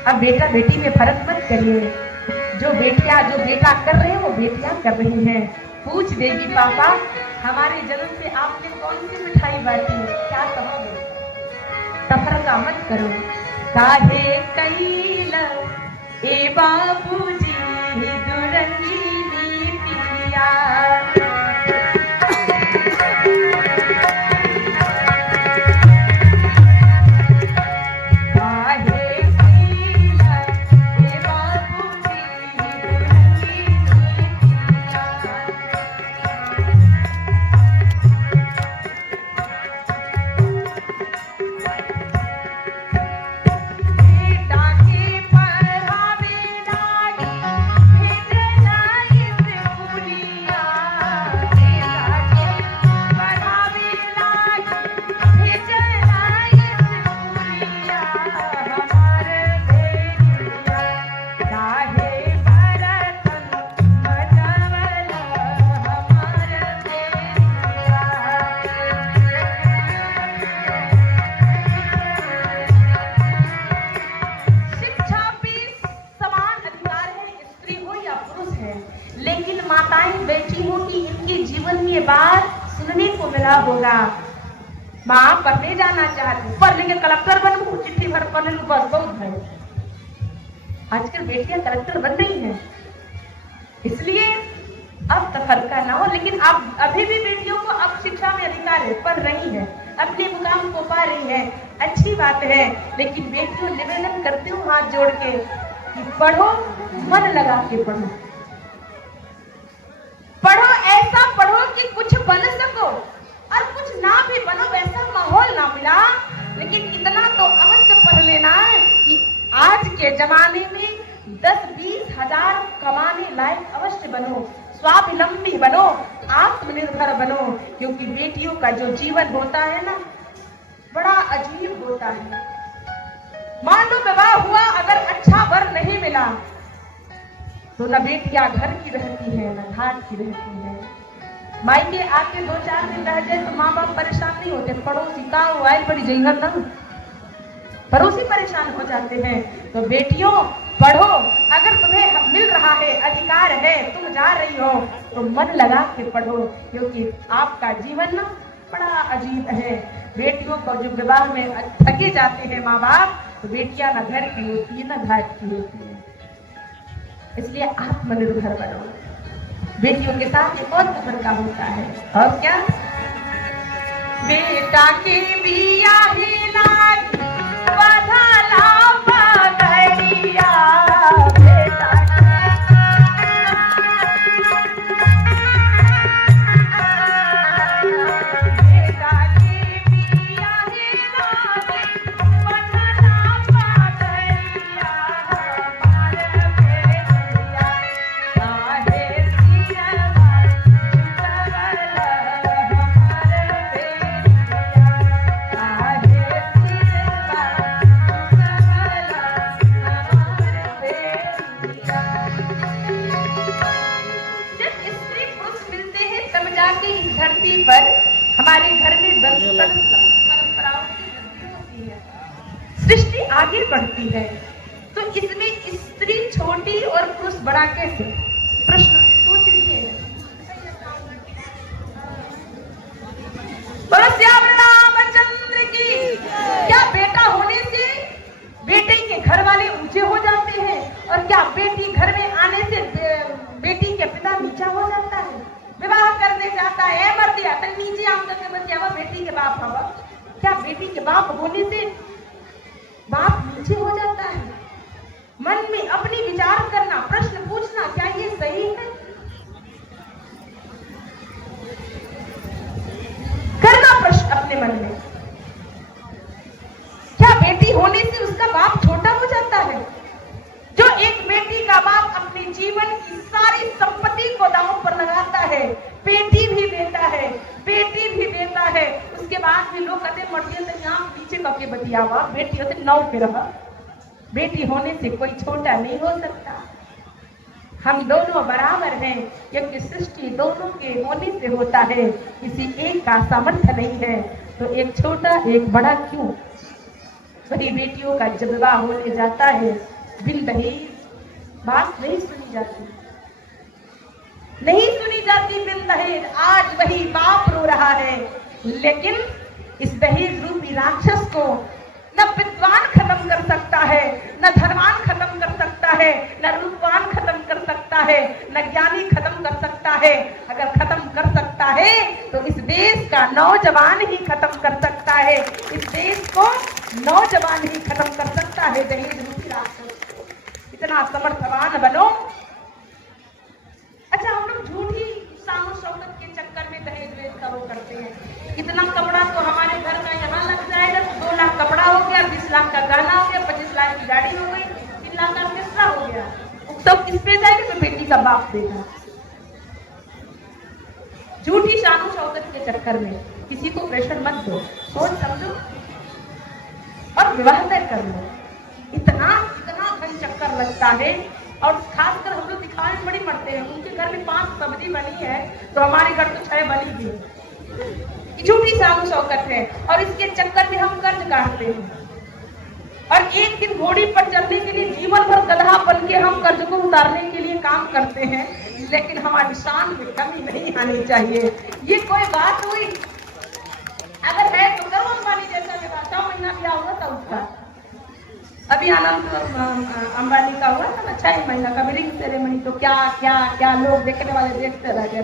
अब बेटा बेटी में फर्क मत करिए। जो बेटा कर रहे हैं वो बेटियां कर रही हैं। पूछ देगी पापा हमारे जन्म से आपने कौन सी मिठाई बांटी? क्या कहोगे? तफरका मत करो। काहे कैल ए बाबूजी दुरंगी पिया, होगा। माँ पढ़ने जाना चाहती, पढ़ लेंगे कलेक्टर बनूं, चिट्ठी भर पढ़ लूं, बस बहुत है। आजकल बेटियां कलेक्टर बन रही हैं, इसलिए अब तफरका ना हो। लेकिन अब अभी भी बेटियों को अब शिक्षा में अधिकार है, पढ़ रही है, अपने मुकाम को पा रही है, अच्छी बात है। लेकिन बेटियों निवेदन करती हूँ हाथ जोड़ के कि पढ़ो, मन लगा के पढ़ो, पढ़ो ऐसा पढ़ो कि कुछ बन सको, और कुछ ना भी बनो वैसा माहौल ना मिला, लेकिन इतना तो अवश्य पढ़ लेना कि आज के जमाने में 10-20 हजार कमाने लायक अवश्य बनो, स्वावलंबी बनो, आत्मनिर्भर बनो। क्योंकि बेटियों का जो जीवन होता है ना, बड़ा अजीब होता है। मान लो विवाह हुआ, अगर अच्छा वर नहीं मिला तो न बेटियां घर की रहती है न घाट की रहती है। मायके आके 2-4 दिन रह जाए तो माँ बाप परेशान नहीं होते, पड़ोसी का वाइल बड़ी जइहर ना, पड़ोसी परेशान हो जाते हैं। तो बेटियों पढ़ो, अगर तुम्हें मिल रहा है, अधिकार है, तुम जा रही हो तो मन लगा के पढ़ो, क्योंकि आपका जीवन ना बड़ा अजीब है। बेटियों को जो विवाह में थके जाते हैं माँ बाप, तो बेटियां न घर की होती है न घाट की होती है। इसलिए आत्मनिर्भर बनो। बेटियों के साथ एक और नंबर का होता है, और क्या, बेटा के बिया ही लाग बधाला पगड़िया, बेटा के बिया ही लाग बधाला पगड़िया, हमारे बेटिया काहे सिरवा चुकवल, हमारे बेटिया काहे सिरवा चुकवल, हमारे बेटिया। जब स्त्री पुरुष मिलते हैं तब जाके इस धरती पर हमारे घर में परंपराओं की वृद्धि होती है, सृष्टि आगे बढ़ती है। तो इसमें स्त्री छोटी और पुरुष बड़ा कैसे, प्रश्न सोच लीजिए। बोलो श्याम रामचंद्र की। क्या बेटा होने से बेटे के घर वाले ऊंचे हो जाते हैं, और क्या बेटी घर में आने से बेटी के पिता नीचा हो जाता है? विवाह करने जाता है मर्दिया तो नीचे आम करके बच्चा बेटी के बाप हवा, क्या बेटी के बाप होने से बाप नीचे हो जाता है? मन में अपनी विचार करना, प्रश्न पूछना, क्या ये सही है? करना प्रश्न अपने मन में। क्या बेटी होने से उसका बाप छोटा हो जाता है? जो एक बेटी का बाप अपने जीवन की सारी संपत्ति को दांव पर लगाता है, बेटी भी देता है, बेटी भी देता है, उसके बाद भी लोग कहते मर्दियों से यहाँ नीचे करके बतियावा, बेटियों से नौ पे रहा। बेटी होने से कोई छोटा नहीं हो सकता। हम दोनों बराबर हैं, क्योंकि सृष्टि दोनों के होने से होता है, किसी एक का सामर्थ्य नहीं है। तो एक छोटा एक बड़ा क्यों? वही बेटियों का जब विवाह होने जाता है, बिन दहेज बात नहीं सुनी जाती, नहीं सुनी जाती बिन दहेज। आज वही बाप रो रहा है, लेकिन इस दहेज रूपी राक्षस को न विद्वान खत्म कर सकता है, न धनवान खत्म कर सकता है, न रूपवान खत्म कर सकता है, न ज्ञानी खत्म कर सकता है। अगर खत्म कर सकता है तो इस देश का नौजवान ही खत्म कर सकता है, इस देश को नौजवान ही खत्म कर सकता है दहेज रूपी राक्षस। इतना समर्थवान बनो। अच्छा, हम लोग झूठी शान शौकत के चक्कर में दहेज वेज का वो करते हैं। इतना कपड़ा तो हमारे घर का यहाँ लग जाएगा, तो 2 लाख कपड़ा हो गया, 20 लाख का गहना हो गया, 25 लाख की गाड़ी हो गई, 3 लाख का ऑर्केस्ट्रा हो गया। तो किस पे जाएगा? तो बेटी का बाप देगा। झूठी शान शौकत के चक्कर में किसी को प्रेशर मत दो, सोच समझो और विवाह तय कर लो। इतना धन चक्कर लगता है, और खासकर हम लोग दिखाने में बड़ी मरते हैं। उनके घर में 5 सब्जी बनी है तो हमारे घर तो 6 बनी भी। झूठी शान शौकत है, और इसके चक्कर में हम कर्ज काटते हैं, और एक दिन घोड़ी पर चढ़ने के लिए जीवन भर गधा बन के हम कर्ज को उतारने के लिए काम करते हैं। लेकिन हमारी शान में कमी नहीं आनी चाहिए। ये कोई बात हुई? अगर है तो करो अंबानी जैसा विवाह। 6 महीना ब्याह हुआ था उसका, अभी आनंद अंबानी का हुआ था ना 6 महीना का रिंग सेरेमनी। तो क्या क्या क्या लोग देखने वाले देखते रह गए।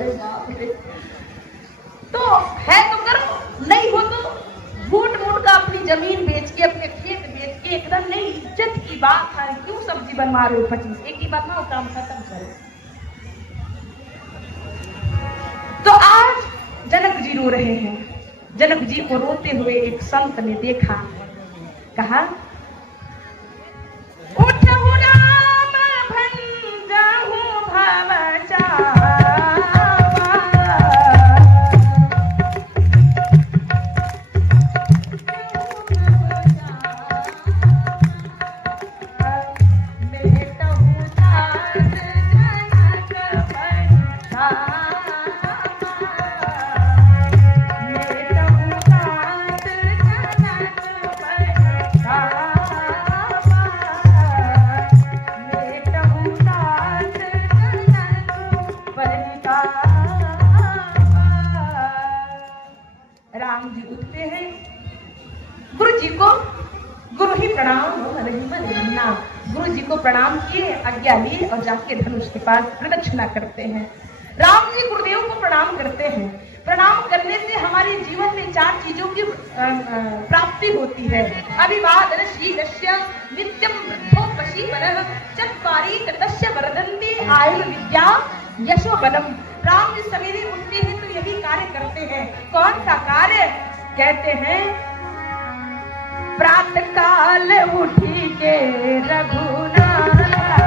तो है तो करो, नहीं हो तो झूठ मूठ का अपनी जमीन बेच के, अपने खेत बेच के, एकदम नहीं इज्जत की बात है। क्यों सब्जी बनवा रहे हो 25? एक ही बात ना, काम खत्म करो। तो आज जनक जी रो रहे हैं। जनक जी को रोते हुए एक संत ने देखा, कहा उठहु राम भंजहु भव चावा, मेटहु दास राम जी उठते हैं, गुरु जी को गुरु ही प्रणाम हो, गुरु जी को प्रणाम किए, आज्ञा ली और जाके धनुष के पास प्रदक्षिणा करते हैं। राम जी गुरुदेव को प्रणाम करते हैं। प्रणाम करने से हमारे जीवन में 4 चीजों की प्राप्ति होती है। अभिवादन शीलस्य नित्यम वृद्धोपशी वरः चत्वारि तस्य वर्धन्ते आयुर् विद्या यशो बलम। राम जी सवेरे उठते हैं तो यही कार्य करते हैं। कौन सा कार्य? कहते हैं प्रातः काल उठी के रघुनाथ।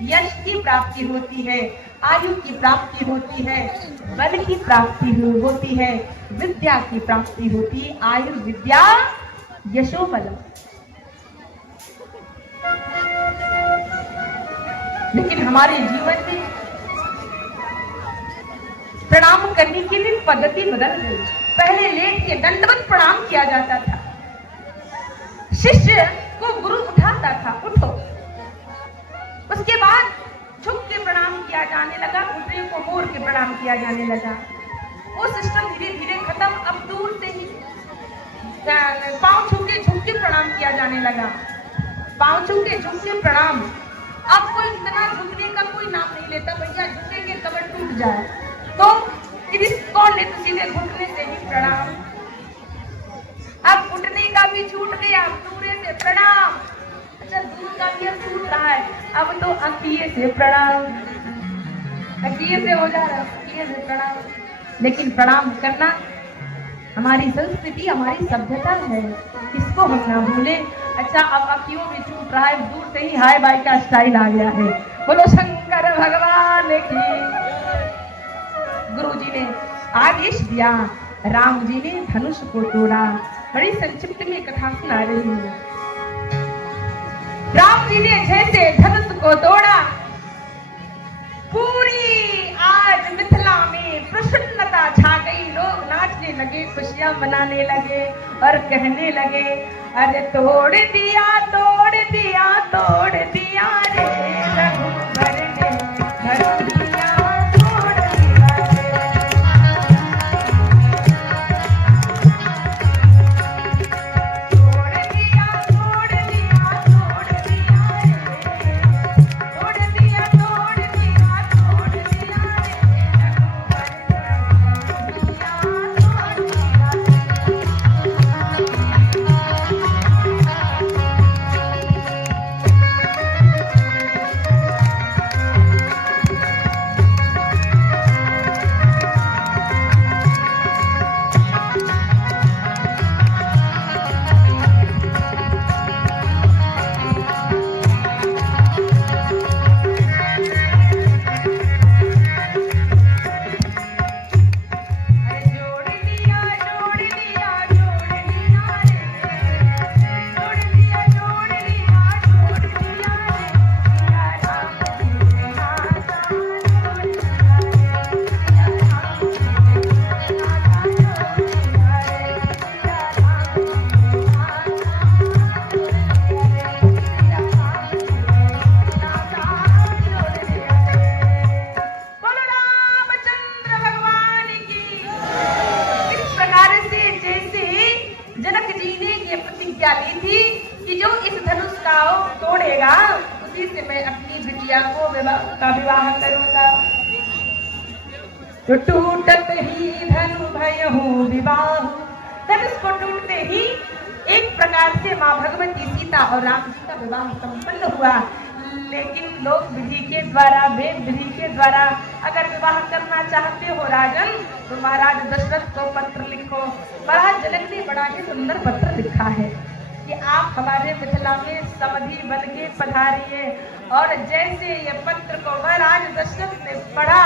यश की प्राप्ति होती है, आयु की प्राप्ति होती है, बल की प्राप्ति होती है, विद्या की प्राप्ति होती है। आयु विद्या यशो बल। लेकिन हमारे जीवन में प्रणाम करने की भी पद्धति बदल गई। पहले लेट के दंडवत प्रणाम किया जाता था। शिष्य को गुरु उठाता था, उठो। उसके बाद झुक के प्रणाम किया जाने लगा, घुटने को मोड़ के प्रणाम किया जाने लगा। वो सिस्टम धीरे धीरे खत्म। अब दूर से ही पांव छू के झुक के प्रणाम किया जाने लगा। पांव छू के झुक के प्रणाम। अब कोई इतना झुकने का कोई नाम नहीं लेता। भैया झुकेंगे कमर टूट जाए तो कौन ले, तो सीधे घुटने से ही प्रणाम। अब घुटने का भी छूट गया, दूर से प्रणाम। अच्छा, दूर का भी अब छूट रहा है, अब तो अंकिये से प्रणाम। अंकिये से हो जा रहा है, अंकिये से प्रणाम। लेकिन प्रणाम करना हमारी संस्कृति, हमारी सभ्यता है, इसको हम ना भूले। अच्छा, अब अंकियों में छूट रहा है, दूर से ही हाय बाय का स्टाइल आ गया है। बोलो शंकर भगवान की। गुरु जी ने आदेश दिया, राम जी ने धनुष को तोड़ा। बड़ी संक्षिप्त में कथा सुना रही हूँ। राम जी ने जैसे धनुष को तोड़ा, पूरी आज मिथिला में प्रसन्नता छा गई। लोग नाचने लगे, खुशियां मनाने लगे और कहने लगे, अरे तोड़ दिया तोड़ दिया तोड़ दिया रे रघुबर ने धनुष दिया, तोड़ दिया रे। का विवाह करूंगा। तो टूटत ही धनु भयहु विवाह। धनुष को टूटते ही एक प्रकार से माँ भगवती सीता और राम जी का विवाह संपन्न हुआ। लेकिन लोक विधि के द्वारा, वेद विधि के द्वारा अगर विवाह करना चाहते हो राजन, तो महाराज दशरथ को पत्र लिखो। महाराज जनक ने बड़ा ही सुंदर पत्र लिखा है कि आप आप हमारे मिथिला में समधी बन के पधारिए। और जैसे ये पत्र को महाराज दशरथ ने पढ़ा,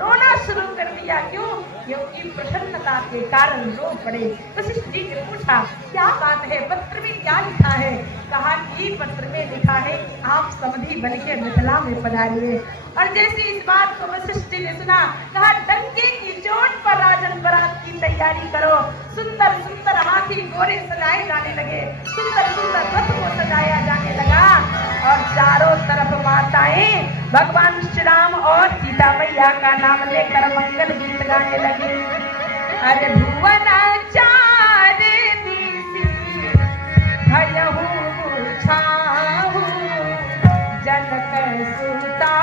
रोना शुरू कर दिया। क्यों? क्योंकि प्रसन्नता के कारण रो पड़े। वशिष्ठ जी ने पूछा, क्या बात है, पत्र में क्या लिखा है? कहा कि पत्र में लिखा है कि आप समधी बन के मिथिला में पधारिए। और जैसे इस बात को वशिष्ठ जी ने सुना, कहा डंके की चोट पर राजन बारात की तैयारी करो। सुंदर सुंदर हाथी घोड़े सजाए जाने लगे, सुंदर सुंदर रथ को सजाया जाने लगा। और चारों तरफ माताएं भगवान श्री राम और सीता मैया का नाम लेकर मंगल गीत गाने लगे। अरे भुवन चार दिशि भयहु छाहु, जनक सुता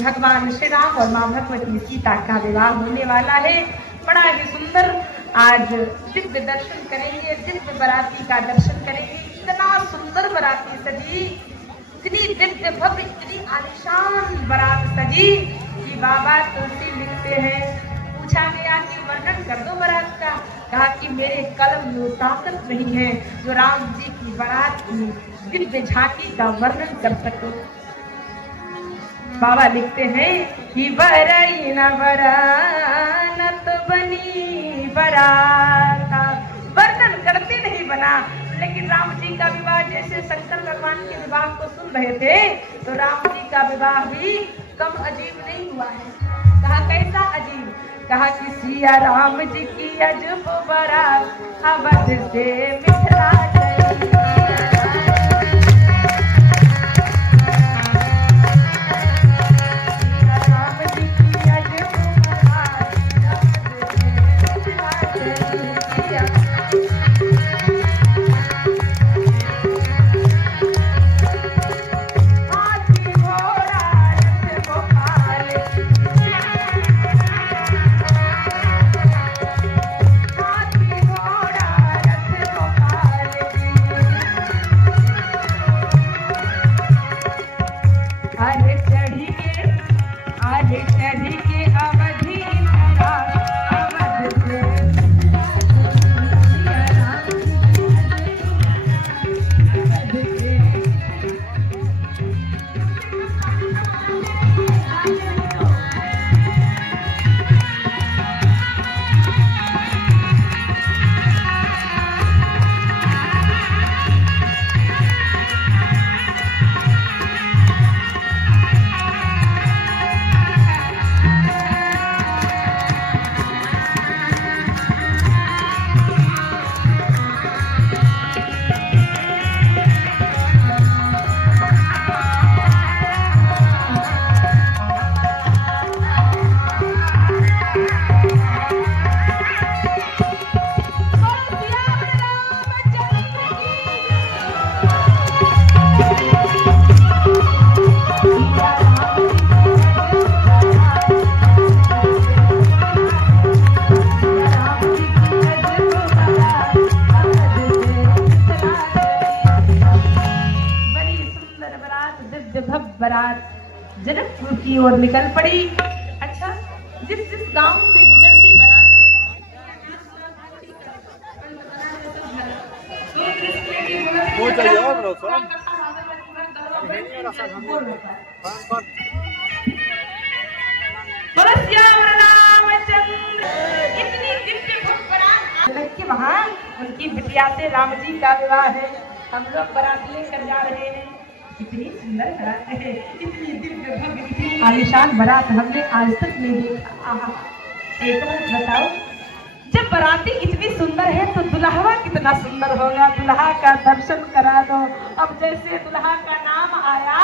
भगवान श्री राम और मां भगवती सीता का विवाह होने वाला है। बड़ा ही सुंदर आज दिव्य दर्शन करेंगे, दिव्य बराती का दर्शन करेंगे। इतना सुंदर बराती सजी, इतनी दिव्य भव्य, इतनी आलिशान बरात सजी कि बाबा तुलसी लिखते हैं। पूछा गया कि वर्णन कर दो बरात का। कहा कि मेरे कलम में ताकत नहीं है जो राम जी की बरात की दिव्य झांकी का वर्णन कर सको। बाबा लिखते हैं कि बरई न बरानत बनी बराता। वर्णन करते नहीं बना, लेकिन राम जी का विवाह जैसे शंकर भगवान के विवाह को सुन रहे थे, तो राम जी का विवाह भी कम अजीब नहीं हुआ है। कहा कैसा अजीब? कहा कि सिया राम जी की अजब बरात अवध से मिथिला गई। बारात जनकपुर की ओर निकल पड़ी। अच्छा, जिस जिस गांव से गुजरती बारात इतनी दिव्य बारात के वहाँ उनकी बिटिया से राम जी का विवाह है। हम लोग बारात लेकर जा रहे हैं। इतनी सुंदर बारात है, इतनी दिव्य भव्य, इतनी आलिशान बारात हमने आज तक नहीं देखा। एक बात बताओ, जब बाराती इतनी सुंदर है तो दुल्हा कितना सुंदर होगा। दुल्हा का दर्शन करा दो। अब जैसे दुल्हा का नाम आया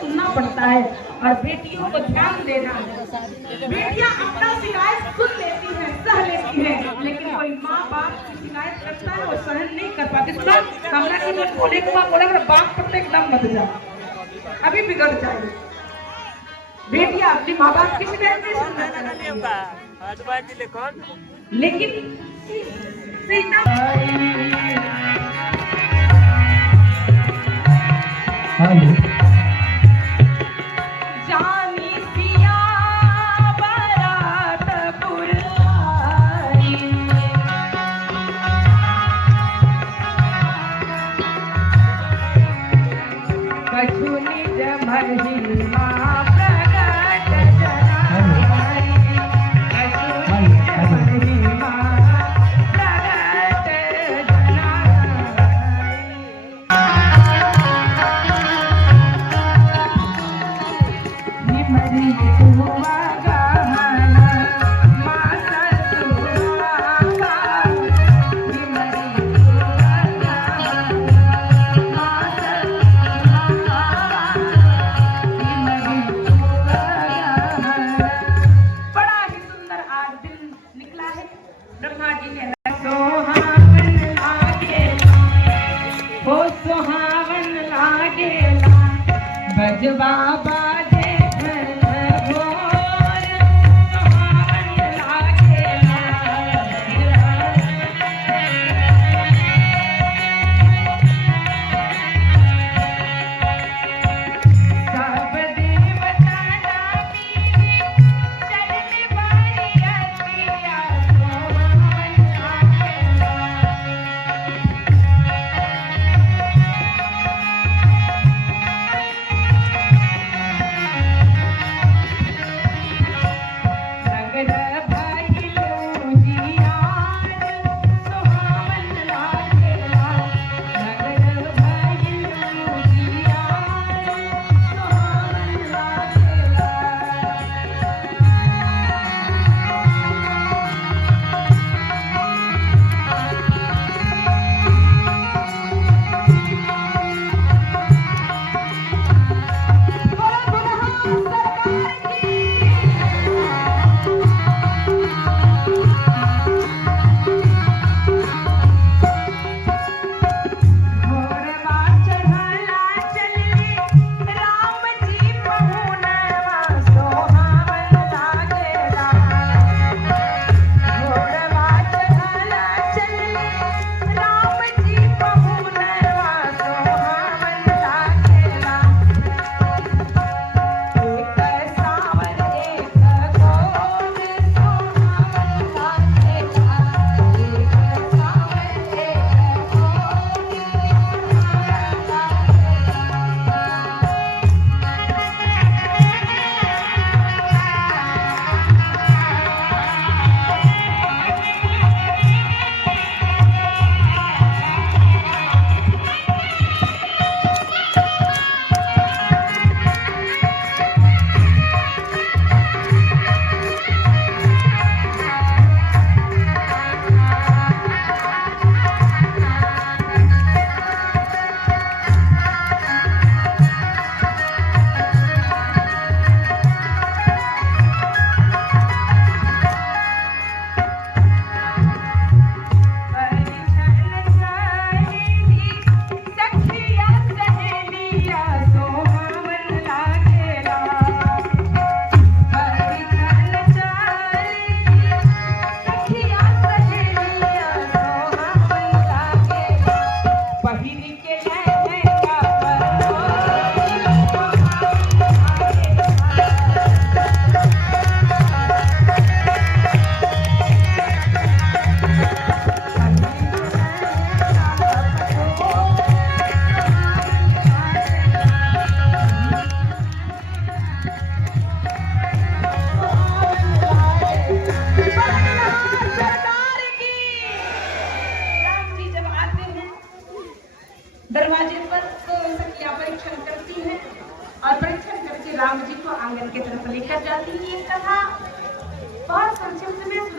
सुनना पड़ता है और बेटियों को ध्यान देना है। बेटियां अपना शिकायत सुन लेती हैं, सह लेती हैं, लेकिन कोई माँ बाप की शिकायत करता है वो सहन नहीं कर पाती। सुना हमरा की तो बोले के बाद बोला मेरा बाप पर एकदम मत जा, अभी बिगड़ जाए। बेटियां अपनी माँ बाप की शिकायत नहीं सुनना चाहती, लेकिन सीता जानी पिया बारात बुलाई, कछु निज महिमा प्रगट जनाई, कछु निज महिमा प्रगट जनाई।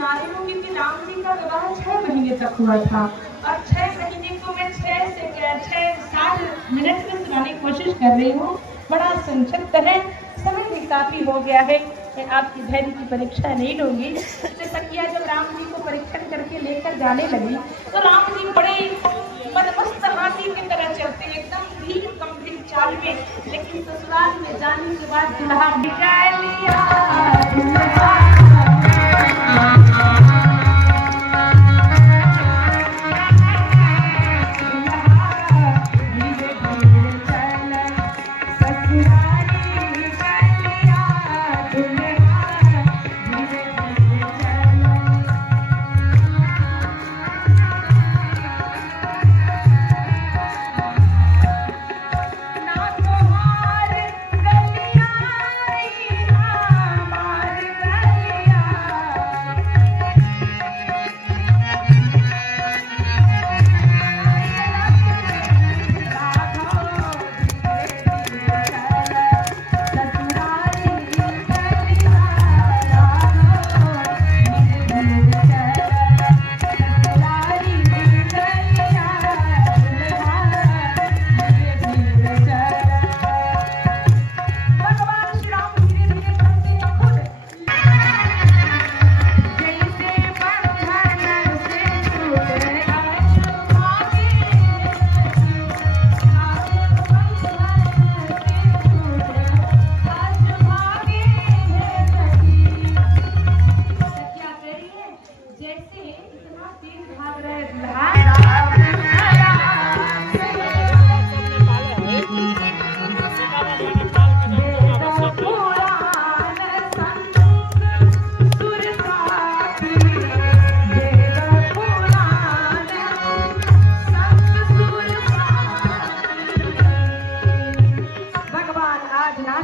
सुना रही हूँ क्योंकि राम जी का विवाह 6 महीने तक हुआ था और 6 महीने को मैं 6 मिनट में सुनाने की कोशिश कर रही हूँ। बड़ा संक्षिप्त है, समय भी काफी हो गया है। मैं आपकी धैर्य की परीक्षा नहीं लूंगी। इससे सखिया जब राम जी को परीक्षण करके लेकर जाने लगी तो राम जी बड़े मदमस्त हाथी की तरह चलते हैं, एकदम धीर गंभीर चाल में। लेकिन ससुराल में जाने के बाद दुल्हा बिगाड़ लिया।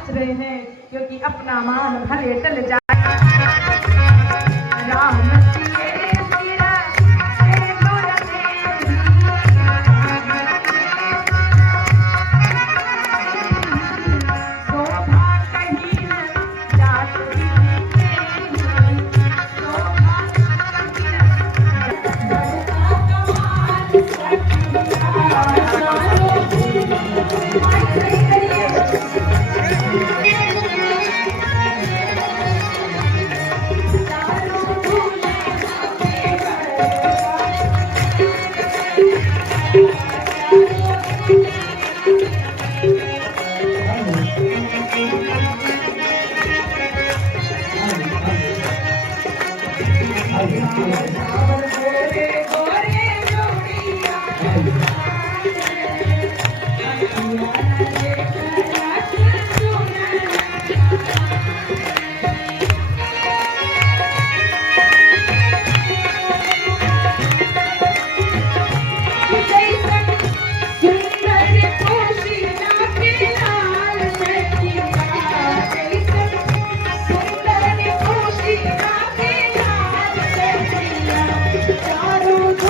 रहे हैं क्योंकि अपना मान भले टल जाए। राम चारों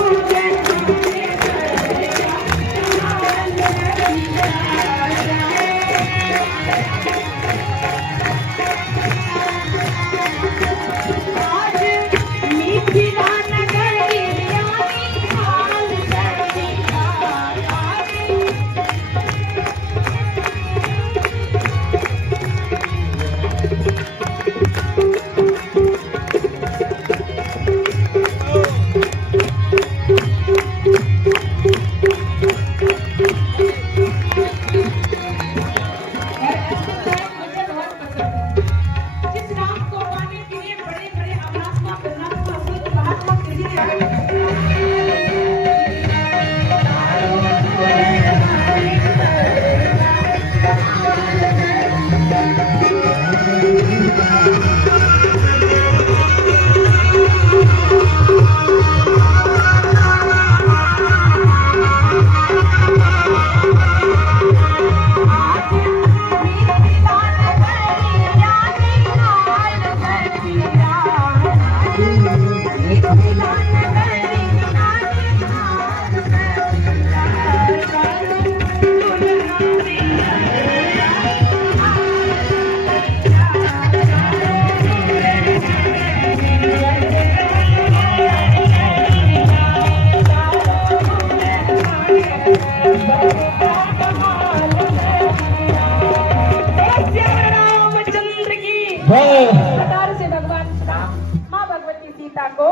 सीता को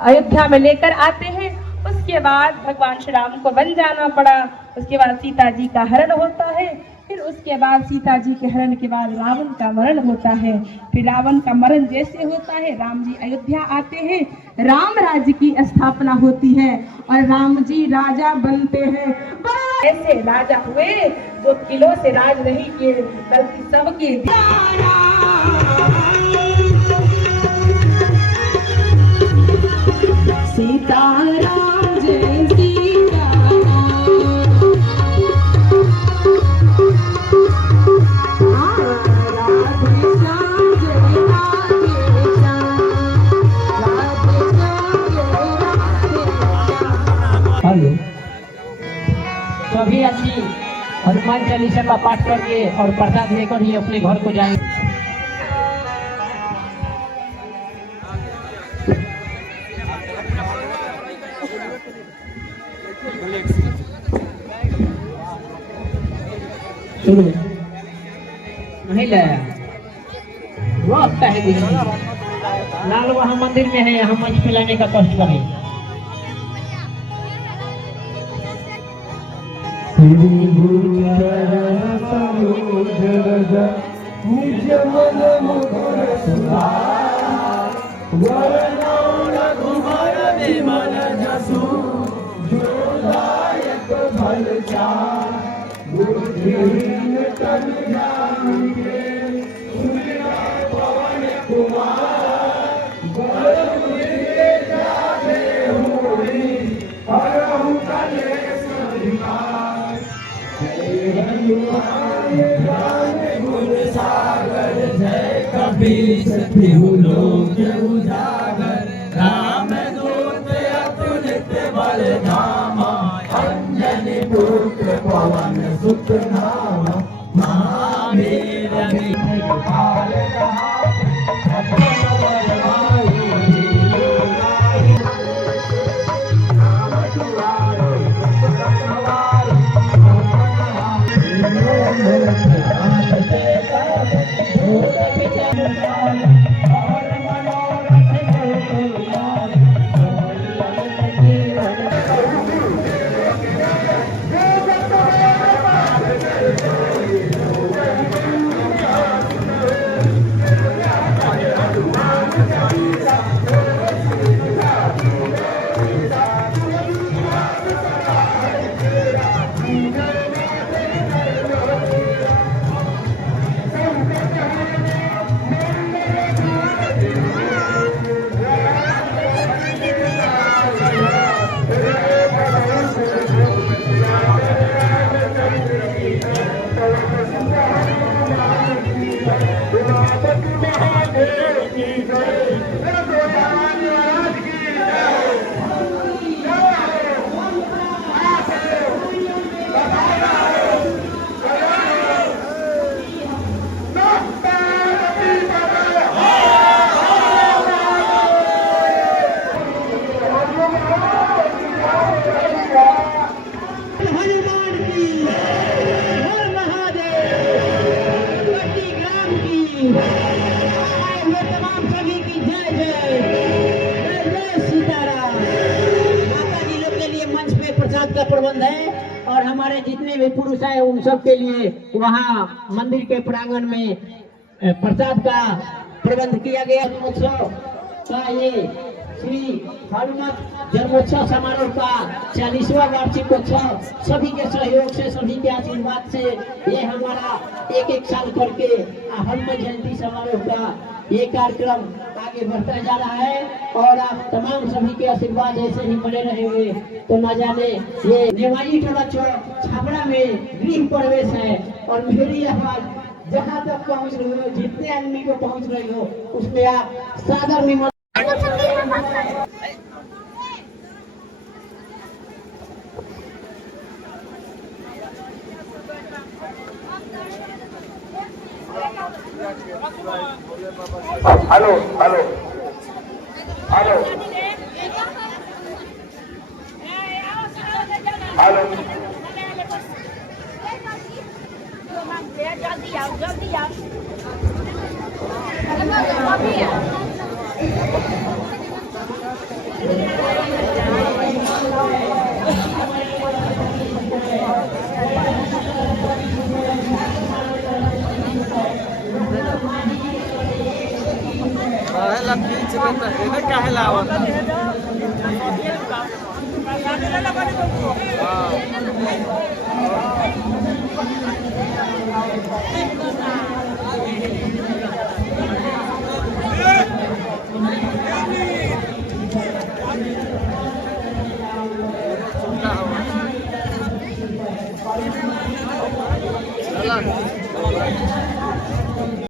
अयोध्या में लेकर आते हैं। उसके बाद भगवान श्री राम को वन जाना पड़ा। उसके बाद सीता जी का हरण होता है। फिर उसके बाद सीता जी के हरण के बाद रावण का मरण होता है। फिर रावण का मरण जैसे होता है, राम जी अयोध्या आते हैं, राम राज्य की स्थापना होती है और राम जी राजा बनते हैं। ऐसे राजा हुए जो किलों से राज नहीं किए बल्कि सबके सीताराम जय सीताराम, राधे श्याम जय राधे श्याम, राधे श्याम जय राधे श्याम। हेलो, सभी अच्छी हनुमान चालीसा का पाठ करके और प्रसाद लेकर ही अपने घर को जाएंगे। शुरू नहीं लाया वो आपका है देखिए। लाल वहाँ मंदिर में है, यहाँ मंच पे लाने का कष्ट करें। का प्रबंध है और हमारे जितने भी पुरुष हैं उन सब के लिए वहाँ मंदिर के प्रांगण में प्रसाद का प्रबंध किया गया। जन्मोत्सव का ये श्री हनुमत जन्मोत्सव समारोह का 40वां वार्षिकोत्सव सभी के सहयोग से, सभी के आशीर्वाद से ये हमारा एक साल करके हनुमान जयंती समारोह का ये कार्यक्रम आगे बढ़ता जा रहा है और आप तमाम सभी के आशीर्वाद ऐसे ही बने रहेंगे तो न जाने ये नेवाई टोला चौक छापड़ा में गृह प्रवेश है और मेरी आवाज जहाँ तक पहुँच रही हो, जितने आदमी को पहुँच रही हो उसमें आप सादर निमंत्रण। हेलो हेलो हेलो हेलो जल्दी आओ जल्दी आओ काहेला खींच लेता है ना, काहेला आवता। हाँ